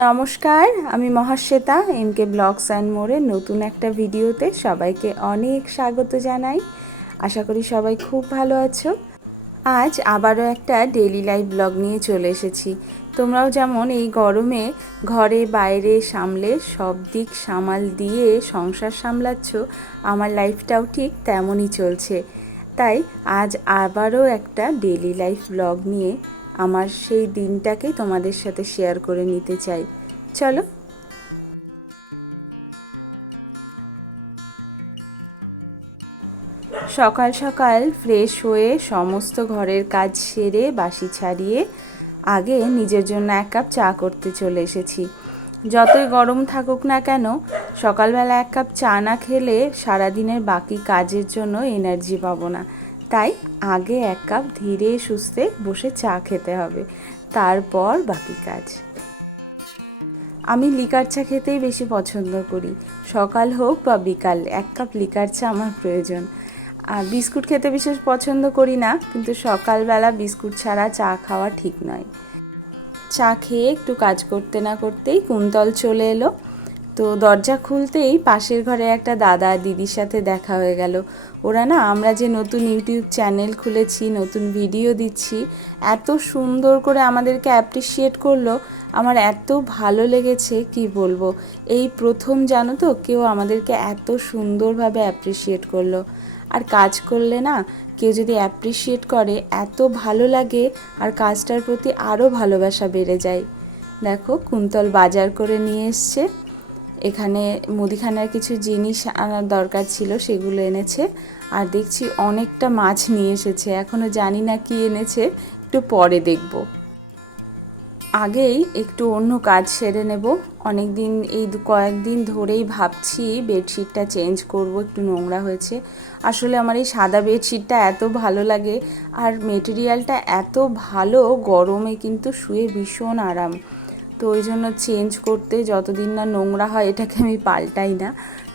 নমস্কার, আমি Mahasweta, M K blogs and মোড়ের নতুন একটা ভিডিওতে সবাইকে অনেক স্বাগত জানাই। আশা করি সবাই খুব ভালো আছো। আজ আবারও একটা ডেলি লাইফ ব্লগ নিয়ে চলে এসেছি। তোমরাও যেমন এই গরমে ঘরে, বাইরে, সামলে সব দিক সামাল দিয়ে সংসার সামলাচ্ছ, আমার লাইফটাও ঠিক তেমনই চলছে। তাই আজ আবারও একটা ডেলি লাইফ ব্লগ নিয়ে আমার সেই দিনটাকে তোমাদের সাথে শেয়ার করে নিতে চাই। চলো। সকাল সকাল ফ্রেশ হয়ে সমস্ত ঘরের কাজ সেরে, বাসি ছাড়িয়ে আগে নিজের জন্য এক কাপ চা করতে চলে এসেছি। যতই গরম থাকুক না কেন, সকালবেলা এক কাপ চা না খেলে সারাদিনের বাকি কাজের জন্য এনার্জি পাবো না। তাই আগে এক কাপ ধীরে সুস্থে বসে চা খেতে হবে, তারপর বাকি কাজ। আমি লিকার চা খেতেই বেশি পছন্দ করি। সকাল হোক বা বিকাল, এক কাপ লিকার চা আমার প্রয়োজন। আর বিস্কুট খেতে বিশেষ পছন্দ করি না, কিন্তু সকালবেলা বিস্কুট ছাড়া চা খাওয়া ঠিক নয়। চা খেয়ে একটু কাজ করতে না করতেই কুন্তল চলে এলো। তো দরজা খুলতেই পাশের ঘরে একটা দাদা দিদির সাথে দেখা হয়ে গেল। ওরা না, আমরা যে নতুন ইউটিউব চ্যানেল খুলেছি, নতুন ভিডিও দিচ্ছি, এত সুন্দর করে আমাদেরকে অ্যাপ্রিসিয়েট করল। আমার এত ভালো লেগেছে, কি বলব? এই প্রথম জানো তো, কেউ আমাদেরকে এত সুন্দরভাবে অ্যাপ্রিসিয়েট করল। আর কাজ করলে না, কেউ যদি অ্যাপ্রিসিয়েট করে, এত ভালো লাগে আর কাজটার প্রতি আরও ভালোবাসা বেড়ে যায়। দেখো, কুন্তল বাজার করে নিয়ে এসছে। এখানে মুদিখানার কিছু জিনিস আনার দরকার ছিল, সেগুলো এনেছে। আর দেখছি অনেকটা মাছ নিয়ে এসেছে এখনও জানি না কি এনেছে, একটু পরে দেখব। আগেই একটু অন্য কাজ সেরে নেব। অনেক দিন এই কয়েকদিন ধরেই ভাবছি বেডশিটটা চেঞ্জ করব, একটু নোংরা হয়েছে। আসলে আমার এই সাদা বেডশিটটা এত ভালো লাগে, আর মেটেরিয়ালটা এত ভালো, গরমে কিন্তু শুয়ে ভীষণ আরাম। তো ওই জন্য চেঞ্জ করতে যতদিন না নোংরা হয়, এটাকে আমি পাল্টাই না।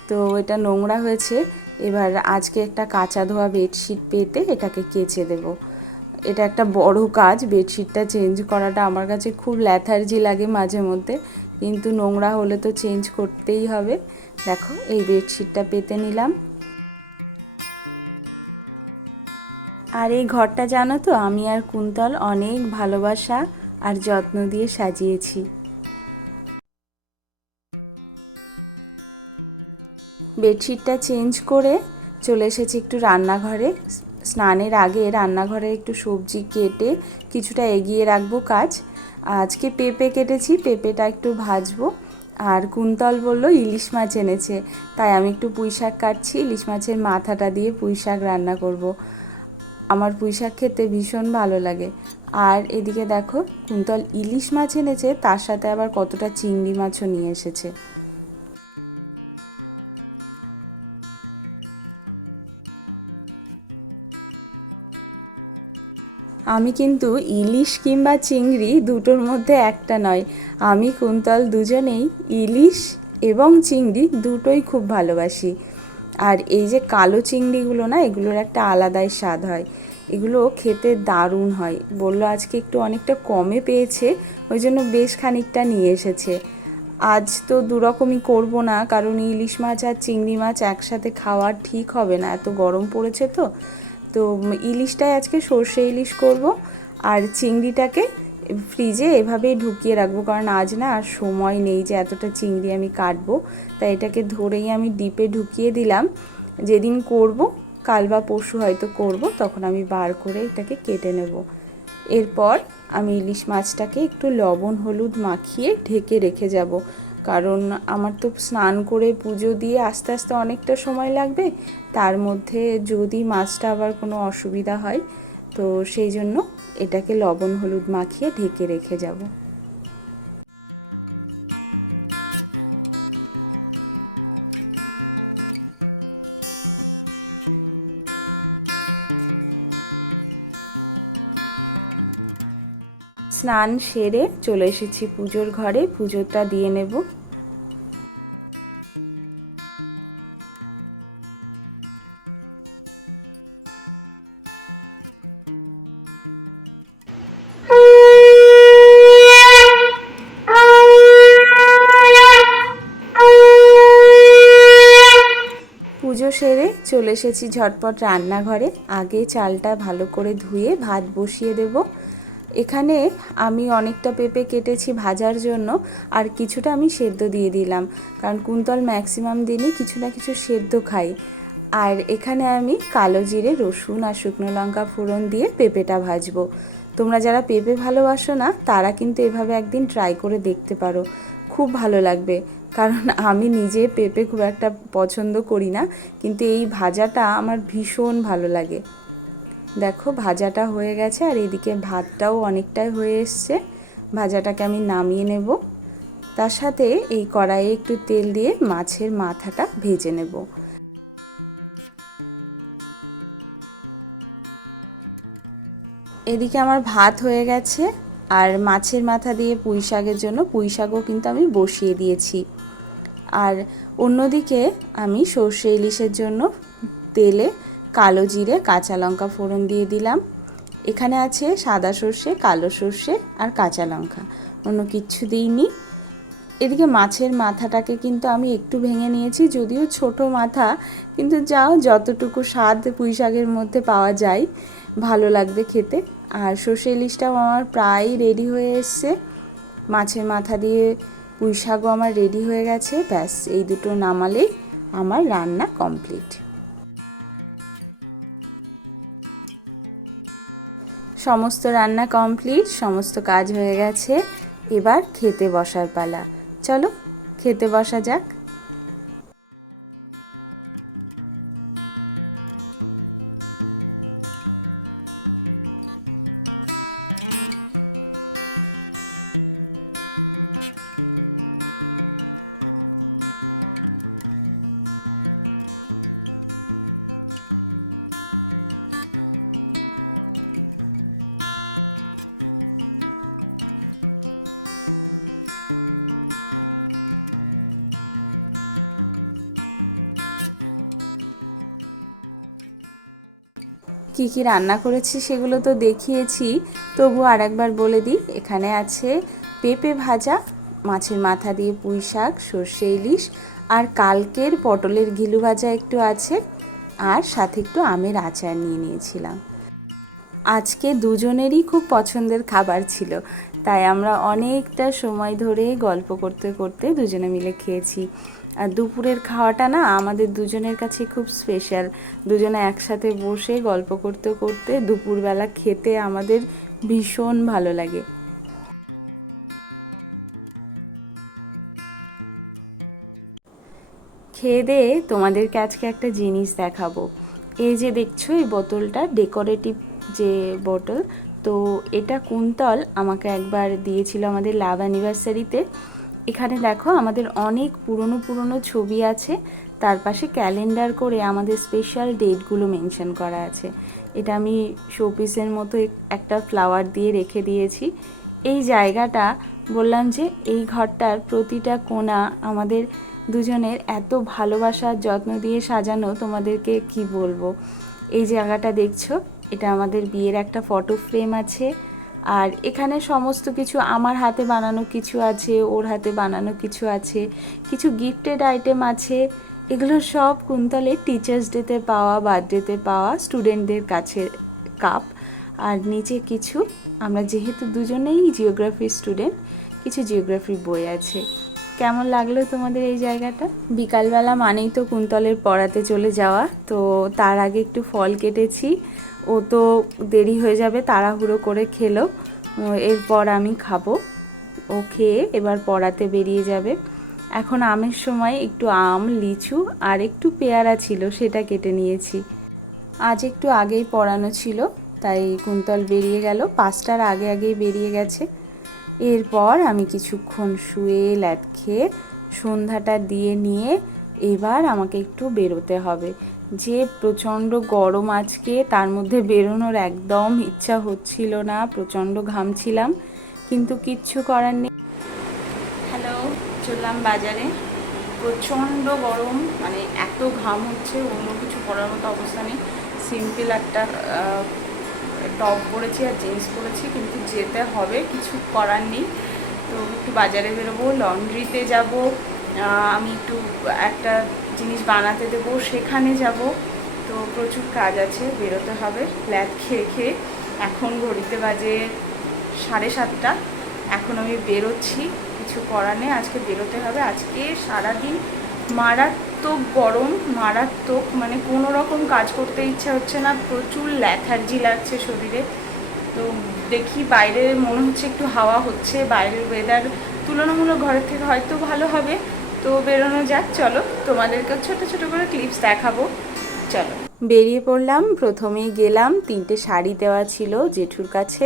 তো এটা নোংরা হয়েছে, এবার আজকে একটা কাঁচা ধোয়া বেডশিট পেতে এটাকে কেচে দেব। এটা একটা বড় কাজ বেডশিটটা চেঞ্জ করাটা আমার কাছে খুব ল্যাথার্জি লাগে মাঝে মধ্যে, কিন্তু নোংরা হলে তো চেঞ্জ করতেই হবে। দেখো, এই বেডশিটটা পেতে নিলাম। আর এই ঘরটা জানো তো, আমি আর কুন্তল অনেক ভালোবাসা। আর যত্ন দিয়ে সাজিয়েছি। বেডশিটটা চেঞ্জ করে চলে এসেছি একটু রান্নাঘরে। স্নানের আগে রান্নাঘরে একটু সবজি কেটে কিছুটা এগিয়ে রাখব কাজ। আজকে পেঁপে কেটেছি, পেঁপেটা একটু ভাজবো। আর কুন্তল বলল, ইলিশ মাছ এনেছে। তাই আমি একটু পুঁই শাক কাটছি, ইলিশ মাছের মাথাটা দিয়ে পুঁই শাক রান্না করব। আমার পুঁই শাক খেতে ভীষণ ভালো লাগে। আর এদিকে দেখো, কুন্তল ইলিশ মাছ এনেছে, তার সাথে আবার কতটা চিংড়ি মাছও নিয়ে এসেছে। আমি কিন্তু ইলিশ কিংবা চিংড়ি দুটোর মধ্যে একটা নয়। আমি কুন্তল দুজনেই ইলিশ এবং চিংড়ি দুটোই খুব ভালোবাসি। আর এই যে কালো চিংড়িগুলো না, এগুলোর একটা আলাদাই স্বাদ হয়। এগুলো খেতে দারুণ হয়। বলল আজকে একটু অনেকটা কমে পেয়েছে, ওই জন্য বেশ খানিকটা নিয়ে এসেছে। আজ তো দুরকমই করব না, কারণ ইলিশ মাছ আর চিংড়ি মাছ একসাথে খাওয়া ঠিক হবে না, এত গরম পড়েছে তো। তো ইলিশটাই আজকে সর্ষে ইলিশ করব, আর চিংড়িটাকে ফ্রিজে এভাবেই ঢুকিয়ে রাখব, কারণ আজ না আর সময় নেই যে এতটা চিংড়ি আমি কাটবো। তাই এটাকে ধরেই আমি ডিপে ঢুকিয়ে দিলাম। যেদিন করব, কাল বা পরশু হয়তো করব, তখন আমি বার করে এটাকে কেটে নেব। এরপর আমি ইলিশ মাছটাকে একটু লবণ, হলুদ মাখিয়ে ঢেকে রেখে যাব। কারণ আমার তো স্নান করে পুজো দিয়ে আস্তে আস্তে অনেকটা সময় লাগবে। তার মধ্যে যদি মাছটা আবার কোনো অসুবিধা হয় তো সেই জন্য এটাকে লবণ হলুদ মাখিয়ে ঢেকে রেখে যাব। স্নান সেরে চলে এসেছি পুজোর ঘরে, পুজোটা দিয়ে নেব। সেরে চলে এসেছি ঝটপট রান্নাঘরে। আগে চালটা ভালো করে ধুয়ে ভাত বসিয়ে দেব। এখানে আমি অনেকটা পেঁপে কেটেছি ভাজার জন্য, আর কিছুটা আমি সেদ্ধ দিয়ে দিলাম। কারণ কুন্তল ম্যাক্সিমাম দিনই কিছু না কিছু সেদ্ধ খাই আর এখানে আমি কালো জিরে, রসুন আর শুকনো লঙ্কা ফোড়ন দিয়ে পেঁপেটা ভাজবো। তোমরা যারা পেঁপে ভালোবাসো না, তারা কিন্তু এভাবে একদিন ট্রাই করে দেখতে পারো। খুব ভালো লাগবে। কারণ আমি নিজে পেঁপে খুব একটা পছন্দ করি না, কিন্তু এই ভাজাটা আমার ভীষণ ভালো লাগে। দেখো, ভাজাটা হয়ে গেছে আর এদিকে ভাতটাও অনেকটাই হয়ে এসছে। ভাজাটাকে আমি নামিয়ে নেব। তার সাথে এই কড়াইয়ে একটু তেল দিয়ে মাছের মাথাটা ভেজে নেব। এদিকে আমার ভাত হয়ে গেছে। আর মাছের মাথা দিয়ে পুঁই শাকের জন্য পুঁই শাকও কিন্তু আমি বসিয়ে দিয়েছি। আর অন্যদিকে আমি সর্ষে ইলিশের জন্য তেলে কালো জিরে, কাঁচা লঙ্কা ফোড়ন দিয়ে দিলাম। এখানে আছে সাদা সর্ষে, কালো সর্ষে আর কাঁচা লঙ্কা। অন্য কিচ্ছু দিইনি। এদিকে মাছের মাথাটাকে কিন্তু আমি একটু ভেঙে নিয়েছি, যদিও ছোট মাথা, কিন্তু যাও যতটুকু স্বাদ পুঁই শাকের মধ্যে পাওয়া যায়। ভালো লাগবে খেতে। আর সর্ষে ইলিশটাও আমার প্রায় রেডি হয়ে এসছে। মাছের মাথা দিয়ে পুঁই শাকও আমার রেডি হয়ে গেছে। ব্যাস, এই দুটো নামালেই আমার রান্না কমপ্লিট সমস্ত রান্না কমপ্লিট সমস্ত কাজ হয়ে গেছে। এবার খেতে বসার পালা। চলো, খেতে বসা যাক। কি কি রান্না করেছি সেগুলো তো দেখিয়েছি। তবু আর একবার বলে দিই, এখানে আছে পেঁপে ভাজা, মাছের মাথা দিয়ে পুঁই শাক, সর্ষে ইলিশ, আর কালকের পটলের ঘিলু ভাজা একটু আছে, আর সাথে একটু আমের আচার নিয়ে নিয়েছিলাম। আজকে দুজনেরই খুব পছন্দের খাবার ছিল। তাই আমরা অনেকটা সময় ধরে গল্প করতে করতে দুজনে মিলে খেয়েছি। আর দুপুরের খাওয়াটা না আমাদের দুজনের কাছে খুব স্পেশাল দুজনে একসাথে বসে গল্প করতে করতে দুপুরবেলা খেতে আমাদের ভীষণ ভালো লাগে। খেয়ে দিয়ে তোমাদেরকে আজকে একটা জিনিস দেখাবো। এই যে দেখছ এই বোতলটা ডেকোরেটিভ যে বোতল তো এটা কুন্তল আমাকে একবার দিয়েছিল আমাদের লাভ অ্যানিভার্সারিতে। এখানে দেখো আমাদের অনেক পুরনো পুরনো ছবি আছে, তার পাশে ক্যালেন্ডার করে আমাদের স্পেশাল ডেটগুলো মেনশন করা আছে। এটা আমি শোপিসের মতো একটা ফ্লাওয়ার দিয়ে রেখে দিয়েছি। এই জায়গাটা বললাম যে এই ঘরটার প্রতিটা কোণা আমাদের দুজনের এত ভালোবাসার যত্ন দিয়ে সাজানো, তোমাদেরকে কি বলব? এই জায়গাটা দেখছ? এটা আমাদের বিয়ের একটা ফটো ফ্রেম আছে। আর এখানে সমস্ত কিছু, আমার হাতে বানানো কিছু আছে, ওর হাতে বানানো কিছু আছে, কিছু গিফটেড আইটেম আছে। এগুলো সব কুন্তলের টিচার্স ডেতে পাওয়া বার্থডেতে পাওয়া স্টুডেন্টদের কাছে কাপ আর নিচে কিছু, আমরা যেহেতু দুজনেই জিওগ্রাফি স্টুডেন্ট কিছু জিওগ্রাফি বই আছে। কেমন লাগল তোমাদের এই জায়গাটা? বিকালবেলা মানেই তো কুন্তলের পড়াতে চলে যাওয়া, তো তার আগে একটু ফল কেটেছি। ও তো দেরি হয়ে যাবে, তাড়াহুড়ো করে খেলো। এরপর আমি খাব। ও খেয়ে এবার পড়াতে বেরিয়ে যাবে। এখন আমের সময় একটু আম, লিচু আর একটু পেয়ারা ছিল, সেটা কেটে নিয়েছি। আজ একটু আগেই পড়ানো ছিল, তাই কুন্তল বেরিয়ে গেল। পাঁচটার আগে আগেই বেরিয়ে গেছে। এরপর আমি কিছুক্ষণ শুয়ে ল্যাট খেয়ে সন্ধ্যাটা দিয়ে নিয়ে এবার আমাকে একটু বেরোতে হবে। যে প্রচণ্ড গরম আজকে, তার মধ্যে বেরোনোর একদম ইচ্ছা হচ্ছিল না, প্রচণ্ড ঘামছিলাম, কিন্তু কিচ্ছু করার নেই। হ্যালো, চললাম বাজারে। প্রচণ্ড গরম মানে এত ঘাম হচ্ছে, অন্য কিছু করার মতো অবস্থা নেই। সিম্পল একটা টপ পরেছি আর জিন্স পরেছি, কিন্তু যেতে হবে, কিছু করার নেই। তো একটু বাজারে বেরোবো, লন্ড্রিতে যাব আমি একটু একটা জিনিস বানাতে দেবো, সেখানে যাব। তো প্রচুর কাজ আছে, বেরোতে হবে। ফ্ল্যাট খেয়ে খেয়ে এখন ঘড়িতে বাজে সাড়ে সাতটা। এখন আমি বেরোচ্ছি, কিছু করার নেই, আজকে বেরোতে হবে। আজকে সারাদিন মারাত্মক গরম, মারাত্মক মানে কোনো রকম কাজ করতে ইচ্ছে হচ্ছে না, প্রচুর ল্যাথার্জি লাগছে শরীরে। তো দেখি বাইরে, মনে হচ্ছে একটু হাওয়া হচ্ছে, বাইরের ওয়েদার তুলনামূলক ঘরের থেকে হয়তো ভালো হবে। তো বেরোনো যাক, চলো। তোমাদেরকে ছোট ছোট করে ক্লিপস দেখাবো। চলো। বেরিয়ে পড়লাম, প্রথমেই গেলাম, তিনটে শাড়ি দেওয়া ছিল জেঠুর কাছে।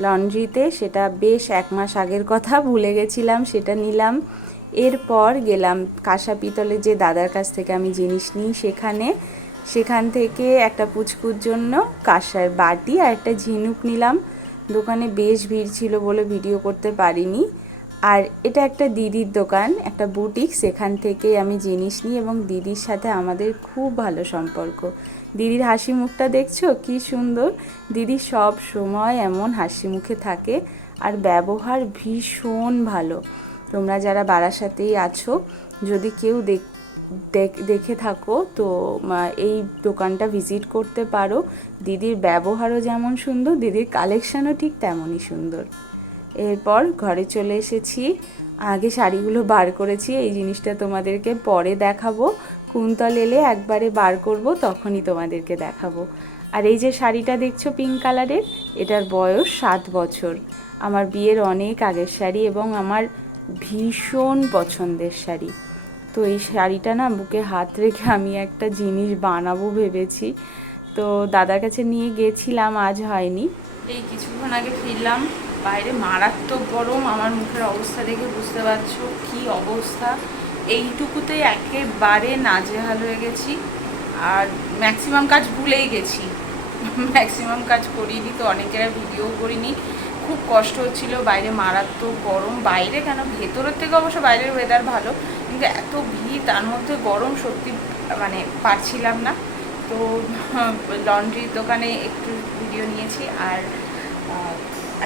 লন্ড্রিতে সেটা বেশ এক মাস আগের কথা, ভুলে গেছিলাম, সেটা নিলাম। এরপর গেলাম কাঁসা পিতলের যে দাদার কাছ থেকে আমি জিনিস নিই সেখানে। সেখান থেকে একটা পুচকুর জন্য কাঁসার বাটি আর একটা ঝিনুক নিলাম। দোকানে বেশ ভিড় ছিল বলে ভিডিও করতে পারিনি। আর এটা একটা দিদির দোকান, একটা বুটিক সেখান থেকে আমি জিনিস নিই এবং দিদির সাথে আমাদের খুব ভালো সম্পর্ক। দিদির হাসি মুখটা দেখছ? কি সুন্দর। দিদি সব সময় এমন হাসি মুখে থাকে আর ব্যবহার ভীষণ ভালো। তোমরা যারা বারাসাতেই আছো, যদি কেউ দেখ, দেখ- দেখে থাকো, তো এই দোকানটা ভিজিট করতে পারো। দিদির ব্যবহারও যেমন সুন্দর, দিদির কালেকশনও ঠিক তেমনই সুন্দর। এরপর ঘরে চলে এসেছি। আগে শাড়িগুলো বার করেছি, এই জিনিসটা তোমাদেরকে পরে দেখাবো। কুন্তল এলে একবারে বার করব, তখনই তোমাদেরকে দেখাবো। আর এই যে শাড়িটা দেখছ পিঙ্ক কালারের এটার বয়স সাত বছর। আমার বিয়ের অনেক আগের শাড়ি এবং আমার ভীষণ পছন্দের শাড়ি। তো এই শাড়িটা না বুকে হাত রেখে আমি একটা জিনিস বানাবো ভেবেছি। তো দাদার কাছে নিয়ে গেছিলাম, আজ হয়নি। এই কিছুক্ষণ আগে ফিরলাম। বাইরে মারাত্মক গরম, আমার মুখের অবস্থা দেখে বুঝতে পারছ কি অবস্থা। এইটুকুতেই একেবারে নাজেহাল হয়ে গেছি। আর ম্যাক্সিমাম কাজ ভুলেই গেছি। ম্যাক্সিমাম কাজ করিনি তো, অনেকেরা ভিডিও করিনি। খুব কষ্ট হচ্ছিল, বাইরে মারাত্মক গরম। বাইরে কেন? ভেতরের থেকে অবশ্য বাইরের ওয়েদার ভালো, কিন্তু এত ভিড়, তার মধ্যে গরম সত্যি মানে পারছিলাম না। তো লন্ড্রির দোকানে একটু ভিডিও নিয়েছি, আর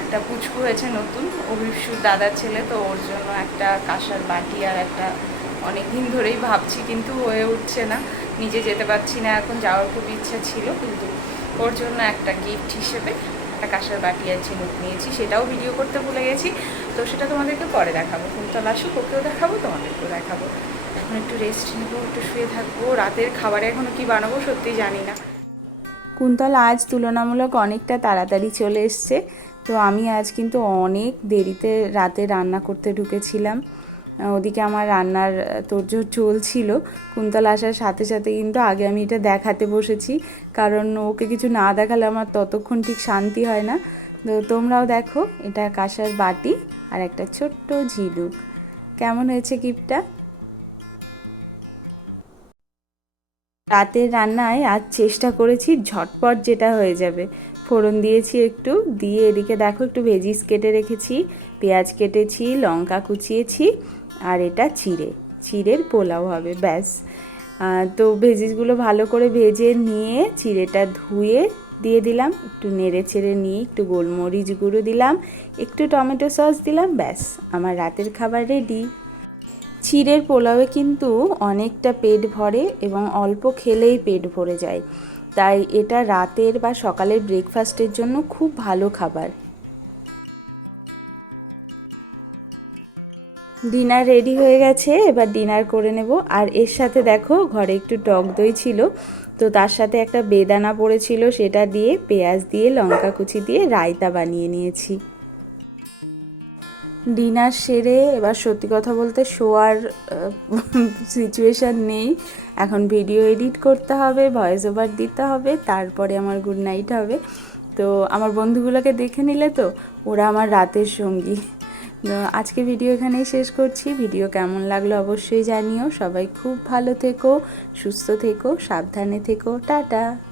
একটা পুচকু হয়েছে নতুন, অভিষুর দাদার ছেলে, তো ওর জন্য একটা কাঁসার বাটি আর একটা অনেক দিন ধরেই ভাবছি, কিন্তু হয়ে উঠছে না। নিজে যেতে পারছি না, এখন যাওয়ার খুব ইচ্ছা ছিল, কিন্তু ওর জন্য একটা গিফট হিসেবে একটা কাঁসার বাটি আর ঝিনুক নিয়েছি, সেটাও ভিডিও করতে ভুলে গেছি। তো সেটা তোমাদেরকে পরে দেখাবো। কুন্তল আসুক, ওকেও দেখাবো, তোমাদেরকেও দেখাবো। এখন একটু রেস্ট নেব, একটু শুয়ে থাকব। রাতের খাবারে এখনও কি বানাবো সত্যি জানি না। কুন্তল আজ তুলনামূলক অনেকটা তাড়াতাড়ি চলে এসছে। তো আমি আজ কিন্তু অনেক দেরিতে রাতে রান্না করতে ঢুকেছিলাম। ওদিকে আমার রান্নার তোড়জোড় চলছিল। কুন্তল আসার সাথে সাথে কিন্তু আগে আমি এটা দেখাতে বসেছি। কারণ ওকে কিছু না দেখালে আমার ততক্ষণ ঠিক শান্তি হয় না। তো তোমরাও দেখো, এটা কাঁসার বাটি আর একটা ছোট্ট ঝিনুক কেমন হয়েছে গিফটটা? রাতের রান্নায় আজ চেষ্টা করেছি ঝটপট যেটা হয়ে যাবে। ফোড়ন দিয়েছি একটু, দিয়ে এদিকে দেখো একটু ভেজিস কেটে রেখেছি, পেঁয়াজ কেটেছি, লঙ্কা কুচিয়েছি, আর এটা চিড়ে। চিড়ের পোলাও হবে, ব্যাস। তো ভেজিসগুলো ভালো করে ভেজে নিয়ে চিড়েটা ধুয়ে দিয়ে দিলাম, একটু নেড়ে চেড়ে নিয়ে একটু গোলমরিচ গুঁড়ো দিলাম, একটু টমেটো সস দিলাম, ব্যাস। আমার রাতের খাবার রেডি চিড়ের পোলাওয়ে কিন্তু অনেকটা পেট ভরে এবং অল্প খেলেই পেট ভরে যায়। তাই এটা রাতের বা সকালের ব্রেকফাস্টের জন্য খুব ভালো খাবার। ডিনার রেডি হয়ে গেছে, এবার ডিনার করে নেব। আর এর সাথে দেখো, ঘরে একটু টক দই ছিল। তো তার সাথে একটা বেদানা পড়েছিল, সেটা দিয়ে পেঁয়াজ দিয়ে, লঙ্কা কুচি দিয়ে রায়তা বানিয়ে নিয়েছি। ডিনার সেরে এবার সত্যি কথা বলতে শোয়ার সিচুয়েশান নেই। এখন ভিডিও এডিট করতে হবে ভয়েস ওভার দিতে হবে, তারপরে আমার গুড নাইট হবে। তো আমার বন্ধুগুলোকে দেখে নিলে তো, ওরা আমার রাতের সঙ্গী। আজকে ভিডিও এখানেই শেষ করছি। ভিডিও কেমন লাগল অবশ্যই জানিও। সবাই খুব ভালো থেকো, সুস্থ থেকো, সাবধানে থেকো। টাটা!